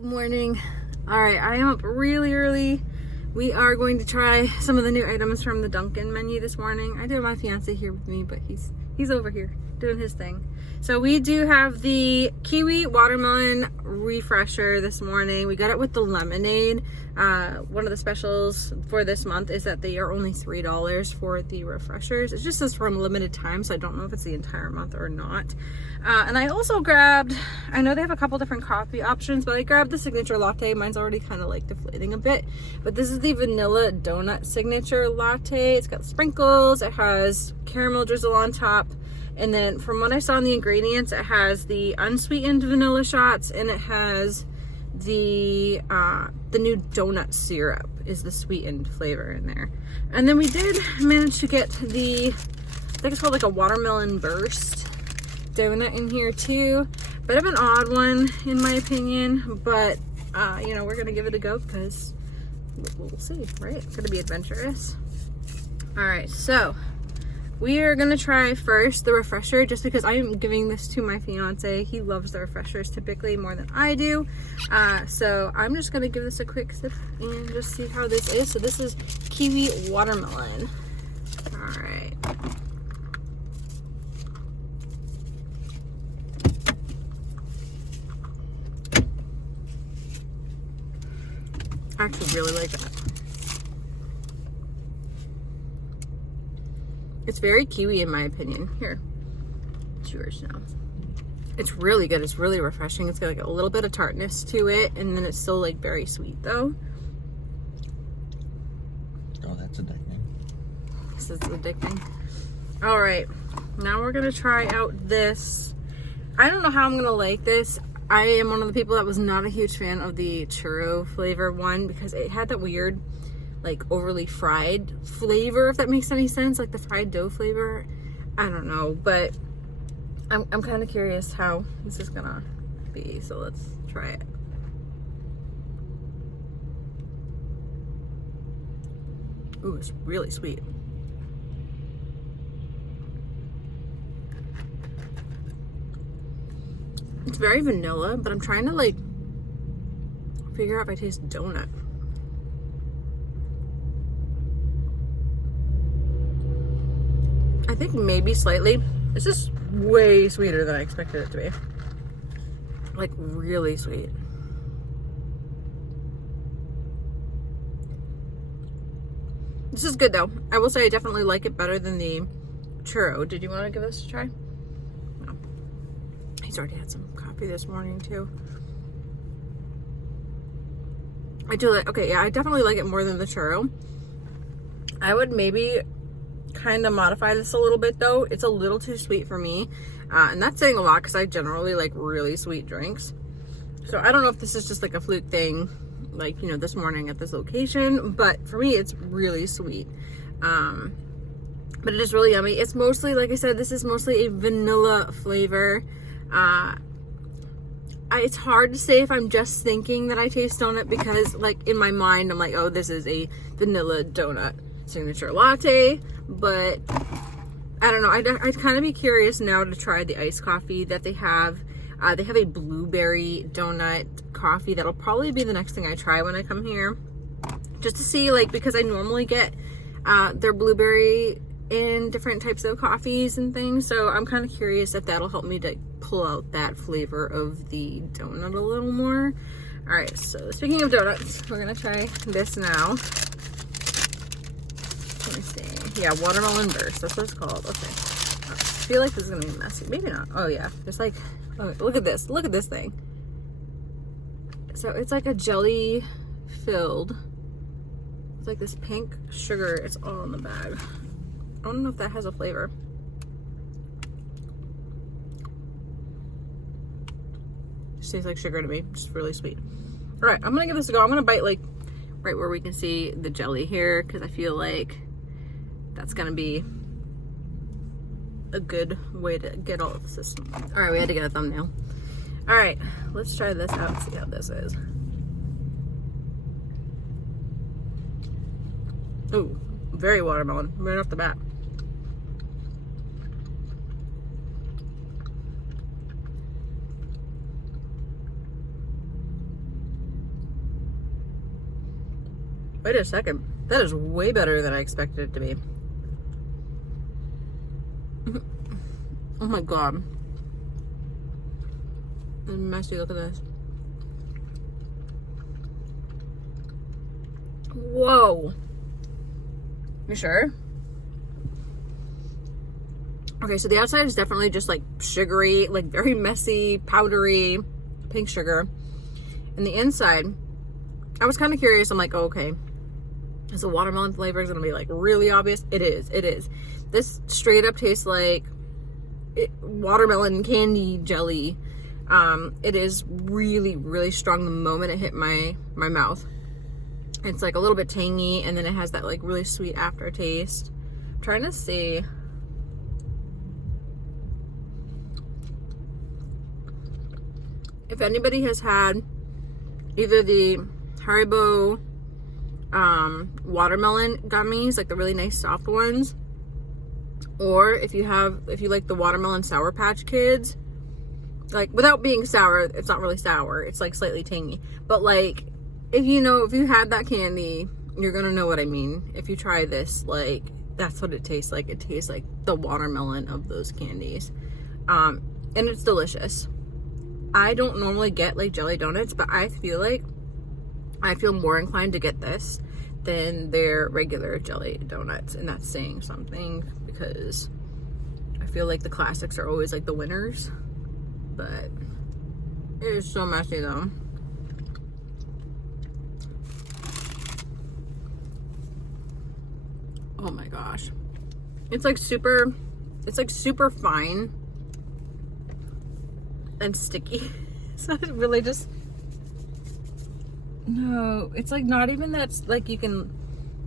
Good morning. All right, I am up really early. We are going to try some of the new items from the Dunkin menu this morning. I do have my fiance here with me, but he's over here doing his thing. So we do have the kiwi watermelon refresher this morning. We got it with the lemonade. One of the specials for this month is that they are only $3 for the refreshers. It just says from limited time, so I don't know if it's the entire month or not. And I also grabbed, I know they have a couple different coffee options, but I grabbed the signature latte. Mine's already kind of like deflating a bit, but this is the vanilla donut signature latte. It's got sprinkles, it has caramel drizzle on top, and then from what I saw in the ingredients, it has the unsweetened vanilla shots, and it has the new donut syrup is the sweetened flavor in there. And then we did manage to get the, I think it's called like a watermelon burst donut in here too. Bit of an odd one in my opinion, but you know, we're gonna give it a go because we'll see, right? It's gonna be adventurous. All right, so we are gonna try first the refresher, just because I am giving this to my fiance. He loves the refreshers typically more than I do. So I'm just gonna give this a quick sip and just see how this is. So this is kiwi watermelon. All right. I actually really like that. It's very kiwi in my opinion. Here, it's yours now. It's really good. It's really refreshing. It's got like a little bit of tartness to it, and then it's still like very sweet though. Oh, that's addicting. This is addicting. All right, now we're gonna try out this. I don't know how I'm gonna like this. I am one of the people that was not a huge fan of the churro flavor one because it had that weird, like overly fried flavor, if that makes any sense, like the fried dough flavor. I don't know, but I'm kind of curious how this is gonna be, so let's try it. Ooh, it's really sweet. It's very vanilla, but I'm trying to like figure out if I taste donut. I think maybe slightly. It's just way sweeter than I expected it to be. Like really sweet. This is good though. I will say I definitely like it better than the churro. Did you want to give this a try? No. He's already had some coffee this morning too. I do like, okay, yeah, I definitely like it more than the churro. I would maybe kind of modify this a little bit though. It's a little too sweet for me, and that's saying a lot because I generally like really sweet drinks. So I don't know if this is just like a fluke thing, like, you know, this morning at this location, but for me it's really sweet. But it is really yummy. It's mostly, like I said, this is mostly a vanilla flavor. It's hard to say if I'm just thinking that I taste donut, because like in my mind I'm like, oh, this is a vanilla donut signature latte, but I don't know. I'd kind of be curious now to try the iced coffee that they have. They have a blueberry donut coffee that'll probably be the next thing I try when I come here, just to see, like, because I normally get their blueberry in different types of coffees and things, so I'm kind of curious if that'll help me to pull out that flavor of the donut a little more. All right, so speaking of donuts, we're gonna try this now. Let me see. Yeah, watermelon burst. That's what it's called. Okay. I feel like this is gonna be messy. Maybe not. Oh yeah. There's like, oh, look at this. Look at this thing. So it's like a jelly filled. It's like this pink sugar. It's all in the bag. I don't know if that has a flavor. Just tastes like sugar to me. Just really sweet. All right, I'm gonna give this a go. I'm gonna bite like right where we can see the jelly here, because I feel like that's gonna be a good way to get all of the system. All right, we had to get a thumbnail. All right, let's try this out and see how this is. Ooh, very watermelon right off the bat. Wait a second. That is way better than I expected it to be. Oh my god. It's messy. Look at this. Whoa. You sure? Okay, so the outside is definitely just like sugary, like very messy, powdery, pink sugar. And the inside, I was kind of curious. I'm like, oh, okay, is the watermelon flavor gonna be like really obvious? It is. It is. This straight up tastes like watermelon candy jelly. It is really, really strong the moment it hit my mouth. It's like a little bit tangy, and then it has that like really sweet aftertaste. I'm trying to see. If anybody has had either the Haribo watermelon gummies, like the really nice soft ones, or if you like the watermelon Sour Patch Kids, like without being sour, it's not really sour, it's like slightly tangy, but like if you had that candy, you're gonna know what I mean. If you try this, like that's what it tastes like. It tastes like the watermelon of those candies, and it's delicious. I don't normally get like jelly donuts, but I feel more inclined to get this than their regular jelly donuts, and that's saying something because I feel like the classics are always like the winners. But it is so messy though. Oh my gosh. It's like super fine and sticky. So it really just, no, it's like not even that like you can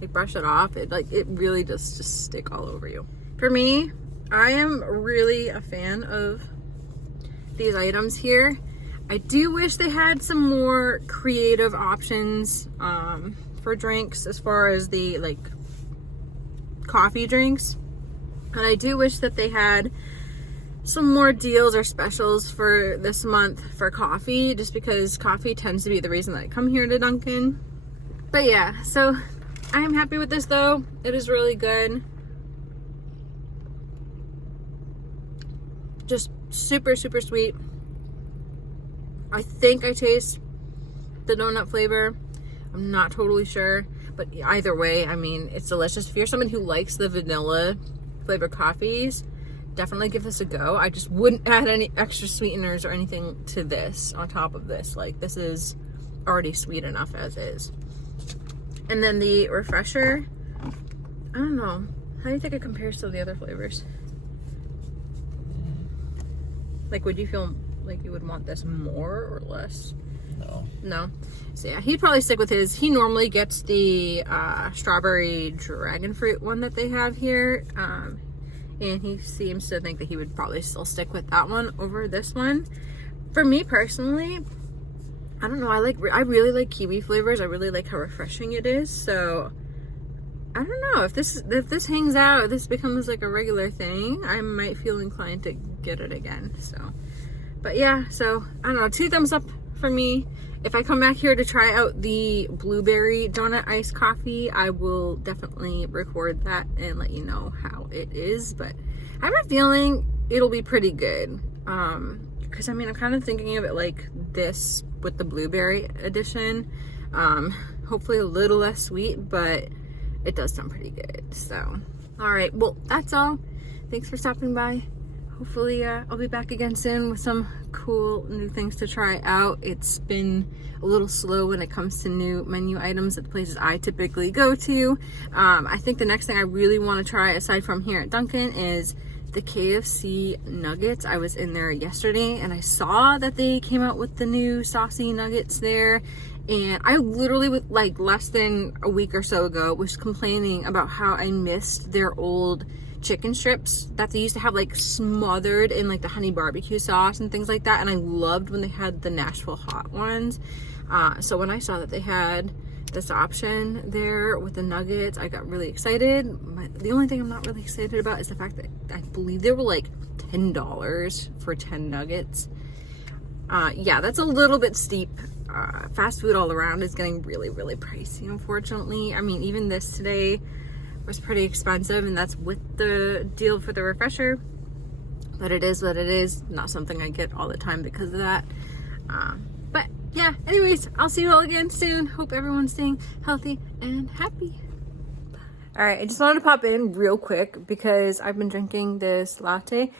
like brush it off. It really does just stick all over you. For me, I am really a fan of these items here. I do wish they had some more creative options for drinks as far as the like coffee drinks, and I do wish that they had some more deals or specials for this month for coffee, just because coffee tends to be the reason that I come here to Dunkin. But yeah, so I am happy with this though. It is really good. Just super, super sweet. I think I taste the donut flavor. I'm not totally sure, but either way, I mean, it's delicious. If you're someone who likes the vanilla flavored coffees, definitely give this a go. I just wouldn't add any extra sweeteners or anything to this on top of this. Like, this is already sweet enough as is. And then the refresher, I don't know. How do you think it compares to the other flavors? Like, would you feel like you would want this more or less? No. So yeah, he'd probably stick with his. He normally gets the strawberry dragon fruit one that they have here. And he seems to think that he would probably still stick with that one over this one. For me personally, I don't know. I really like kiwi flavors. I really like how refreshing it is. So I don't know if this hangs out, if this becomes like a regular thing, I might feel inclined to get it again. So, but yeah. So I don't know. 2 thumbs up for me. If I come back here to try out the blueberry donut iced coffee, I will definitely record that and let you know how it is. But I have a feeling it'll be pretty good. Because I mean, I'm kind of thinking of it like this with the blueberry edition. Hopefully a little less sweet, but it does sound pretty good. So, all right. Well, that's all. Thanks for stopping by. Hopefully I'll be back again soon with some cool new things to try out. It's been a little slow when it comes to new menu items at the places I typically go to. I think the next thing I really want to try aside from here at Dunkin is the KFC nuggets. I was in there yesterday and I saw that they came out with the new saucy nuggets there. And I literally, with like less than a week or so ago, was complaining about how I missed their old chicken strips that they used to have like smothered in like the honey barbecue sauce and things like that. And I loved when they had the Nashville hot ones. So when I saw that they had this option there with the nuggets, I got really excited. The only thing I'm not really excited about is the fact that I believe they were like $10 for 10 nuggets. Yeah, that's a little bit steep fast food all around is getting really, really pricey, unfortunately. I mean, even this today was pretty expensive, and that's with the deal for the refresher. But it is what it is. Not something I get all the time because of that. But yeah, anyways, I'll see you all again soon. Hope everyone's staying healthy and happy. All right, I just wanted to pop in real quick because I've been drinking this latte.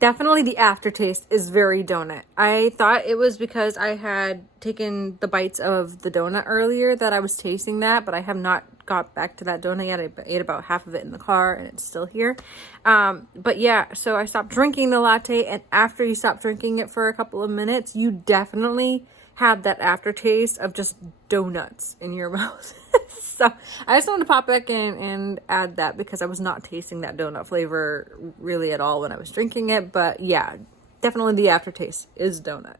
Definitely the aftertaste is very donut. I thought it was because I had taken the bites of the donut earlier that I was tasting that, but I have not got back to that donut yet. I ate about half of it in the car and it's still here. But yeah, so I stopped drinking the latte, and after you stop drinking it for a couple of minutes, you definitely have that aftertaste of just donuts in your mouth. So I just wanted to pop back in and add that because I was not tasting that donut flavor really at all when I was drinking it. But yeah, definitely the aftertaste is donut.